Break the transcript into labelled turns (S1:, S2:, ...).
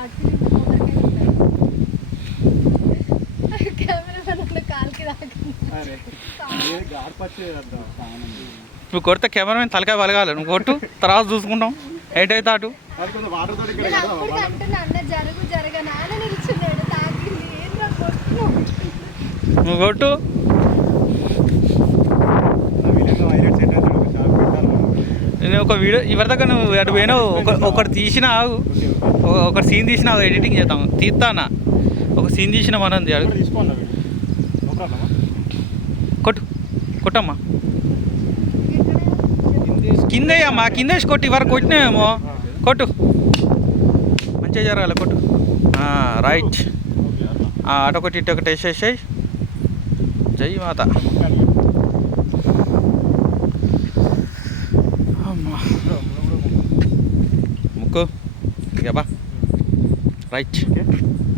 S1: హార్ట్కి
S2: నువ్వు కొడితే కెమెరా మీద తలకాయ బలగాలి నువ్వు కొట్టు తర్వాత చూసుకుంటాం. ఏంటైతే అటు? నువ్వు కొట్టు.
S1: ఒక
S2: వీడియో ఇవరిదాకా నువ్వు అటు పోయినావు ఒక ఒకటి తీసిన ఆగు. ఒక- ఒక సీన్ తీసిన ఎడిటింగ్ చేద్దాం. తీస్తానా? ఒక సీన్ తీసిన మనం కొట్టు. కొట్టమ్మా.
S3: ఇక్కడ
S2: కిందే అమ్మా కింద వేసి కొట్టి. వరకు కొట్టినావేమో. కొట్టు. మంచిగా జరగాలి కొట్టు. రైట్. అటొకటి ఇటొకటి వేసేసేయి. జై మాత. cơ kìa bác right.
S1: Okay.